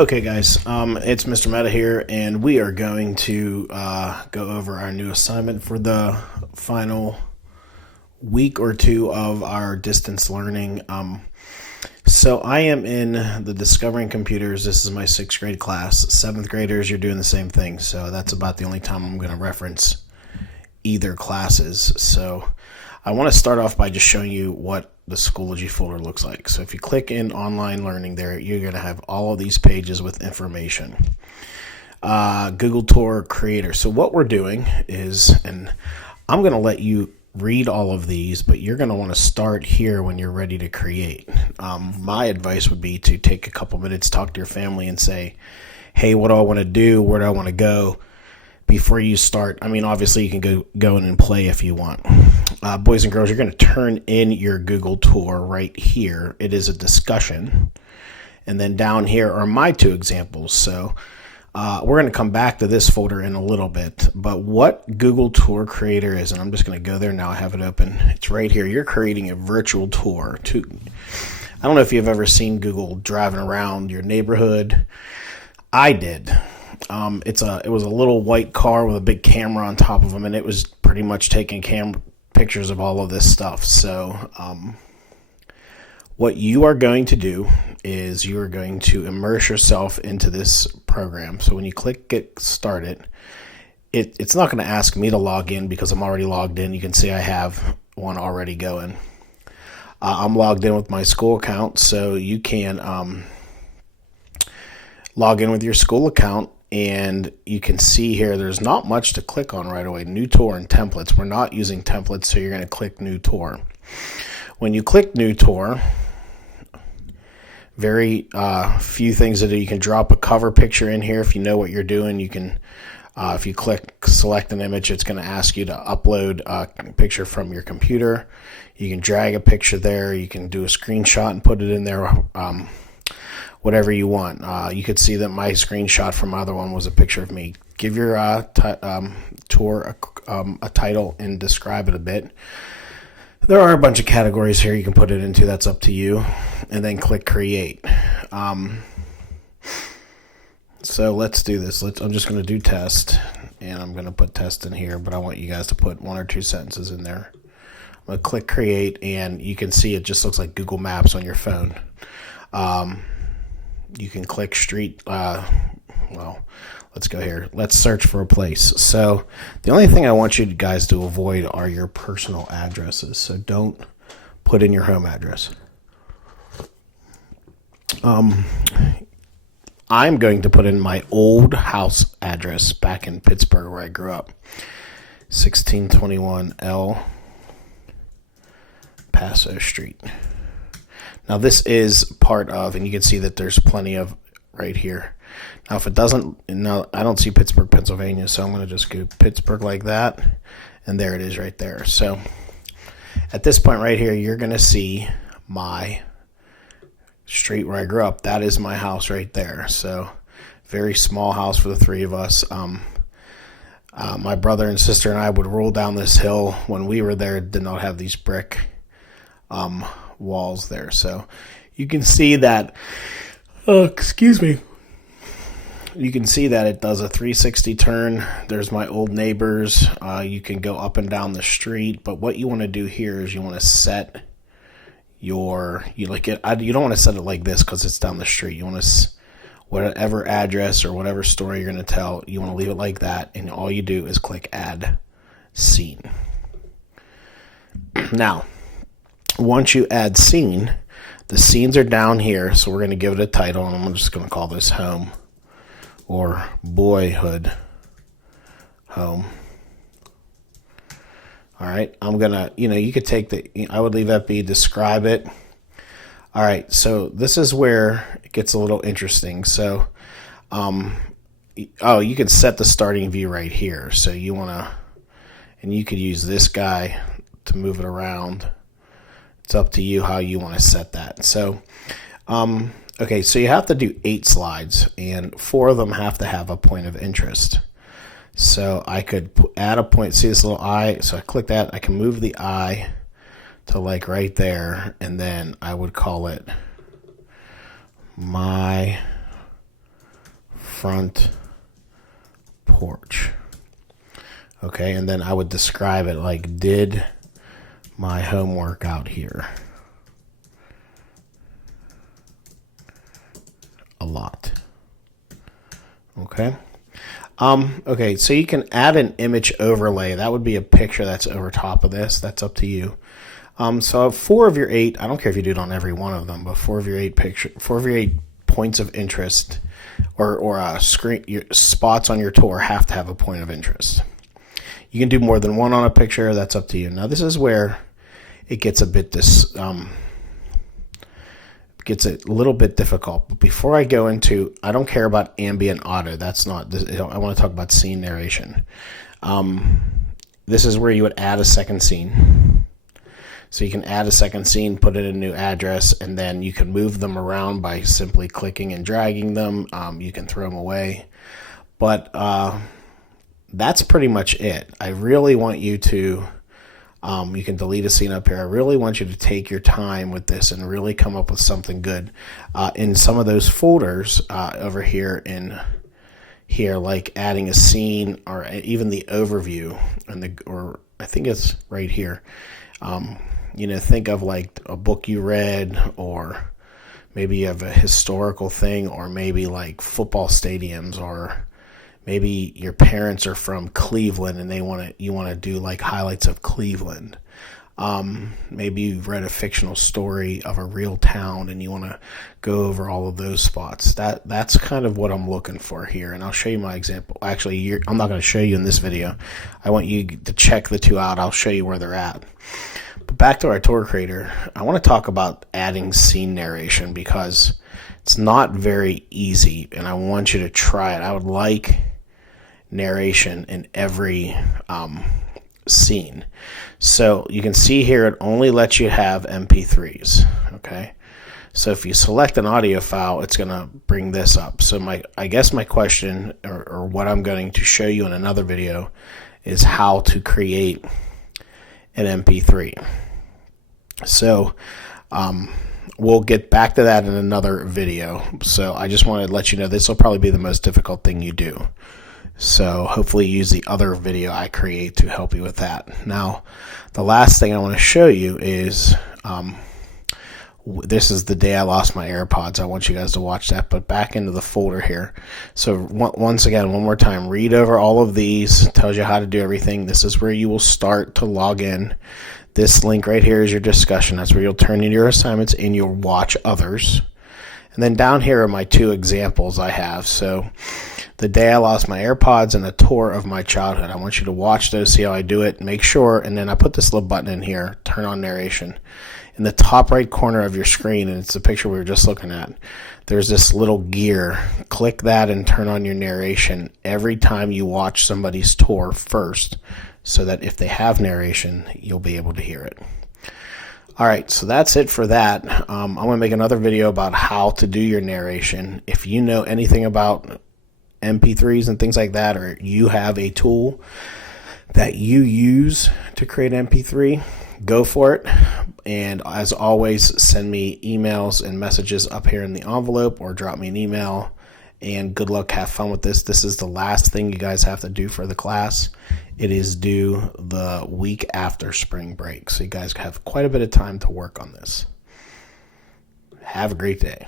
Okay, guys, it's Mr. Meta here, and we are going to go over our new assignment for the final week or two of our distance learning. So I am in the Discovering Computers. This is my 6th grade class. 7th graders, you're doing the same thing, so that's about the only time I'm going to reference either classes. So I want to start off by just showing you what the Schoology folder looks like. So if you click in online learning there, you're going to have all of these pages with information. Google Tour Creator. So what we're doing is, and I'm going to let you read all of these, but you're going to want to start here when you're ready to create. My advice would be to take a couple minutes, talk to your family and say, hey, what do I want to do? Where do I want to go? Before you start, I mean, obviously you can go in and play if you want. Boys and girls, you're going to turn in your Google Tour right here. It is a discussion. And then down here are my 2 examples. So we're going to come back to this folder in a little bit. But what Google Tour Creator is, and I'm just going to go there now, I have it open. It's right here. You're creating a virtual tour. I don't know if you've ever seen Google driving around your neighborhood. I did. It was a little white car with a big camera on top of them, and it was pretty much taking pictures of all of this stuff. So what you are going to do is you are going to immerse yourself into this program. So when you click Get Started, it's not going to ask me to log in because I'm already logged in. You can see I have one already going. I'm logged in with my school account, so you can log in with your school account. And you can see here, there's not much to click on right away. New Tour and templates. We're not using templates, so you're going to click New Tour. When you click New Tour, very few things to do. You can drop a cover picture in here if you know what you're doing. You can, if you click Select an Image, it's going to ask you to upload a picture from your computer. You can drag a picture there. You can do a screenshot and put it in there. Whatever you want. You could see that my screenshot from my other one was a picture of me. Give your tour a title and describe it a bit. There are a bunch of categories here you can put it into. That's up to you. And then click Create. So let's do this. I'm just going to do test. And I'm going to put test in here. But I want you guys to put 1 or 2 sentences in there. I'm going to click Create. And you can see it just looks like Google Maps on your phone. You can click street, well, let's go here. Let's search for a place. So the only thing I want you guys to avoid are your personal addresses. So don't put in your home address. I'm going to put in my old house address back in Pittsburgh where I grew up. 1621 L Paso Street. Now this is part of, and you can see that there's plenty of right here. Now if it doesn't, no, I don't see Pittsburgh, Pennsylvania, so I'm going to just go Pittsburgh like that, and there it is right there. So at this point right here, you're going to see my street where I grew up. That is my house right there. So very small house for the 3 of us. My brother and sister and I would roll down this hill when we were there. Did not have these brick walls there. So you can see that, excuse me, you can see that it does a 360 turn. There's my old neighbors. You can go up and down the street, but what you want to do here is you want to set your, you don't want to set it like this because it's down the street. You want to, whatever address or whatever story you're going to tell, you want to leave it like that, and all you do is click Add Scene. Now once you add scene, the scenes are down here, so we're going to give it a title, and I'm just going to call this Home or Boyhood Home. All right, I'm going to, you could take I would leave that be, describe it. All right, so this is where it gets a little interesting. So, you can set the starting view right here. So you want to, and you could use this guy to move it around. It's up to you how you want to set that. So, okay, so you have to do 8 slides, and 4 of them have to have a point of interest. So I could add a point. See this little eye? So I click that. I can move the eye to like right there, and then I would call it my front porch. Okay, and then I would describe it like, did my homework out here. A lot. Okay. Okay, so you can add an image overlay. That would be a picture that's over top of this. That's up to you. So 4 of your 8, I don't care if you do it on every one of them, but 4 of your 8 points of interest or your spots on your tour have to have a point of interest. You can do more than one on a picture. That's up to you. Now this is where it gets a little bit difficult. But before I go into, I don't care about ambient audio. That's not. I want to talk about scene narration. This is where you would add a second scene. So you can add a second scene, put in a new address, and then you can move them around by simply clicking and dragging them. You can throw them away. But that's pretty much it. I really want you to, you can delete a scene up here. I really want you to take your time with this and really come up with something good. In some of those folders over here like adding a scene or even the overview, or I think it's right here. Think of like a book you read, or maybe you have a historical thing, or maybe like football stadiums, or maybe your parents are from Cleveland and you want to do like highlights of Cleveland. Maybe you've read a fictional story of a real town and you want to go over all of those spots. That's kind of what I'm looking for here, and I'll show you my example. Actually, I'm not going to show you in this video. I want you to check the two out. I'll show you where they're at. But back to our tour creator, I want to talk about adding scene narration because it's not very easy, and I want you to try it. I would like narration in every scene. So you can see here it only lets you have MP3s. Okay, so if you select an audio file, it's going to bring this up. So I guess my question, or what I'm going to show you in another video, is how to create an MP3. So we'll get back to that in another video. So I just want to let you know this will probably be the most difficult thing you do. So hopefully use the other video I create to help you with that. Now, the last thing I want to show you is, this is the day I lost my AirPods. I want you guys to watch that, but back into the folder here. So once again, one more time, read over all of these. Tells you how to do everything. This is where you will start to log in. This link right here is your discussion. That's where you'll turn in your assignments and you'll watch others. And then down here are my 2 examples I have. So the day I lost my AirPods and a tour of my childhood. I want you to watch those, see how I do it, make sure, and then I put this little button in here, turn on narration. In the top right corner of your screen, and it's the picture we were just looking at, there's this little gear. Click that and turn on your narration every time you watch somebody's tour first, so that if they have narration, you'll be able to hear it. All right, so that's it for that. I'm going to make another video about how to do your narration. If you know anything about MP3s and things like that, or you have a tool that you use to create MP3, go for it. And as always, send me emails and messages up here in the envelope, or drop me an email. And good luck, have fun with this. This is the last thing you guys have to do for the class. It is due the week after spring break, so you guys have quite a bit of time to work on this. Have a great day.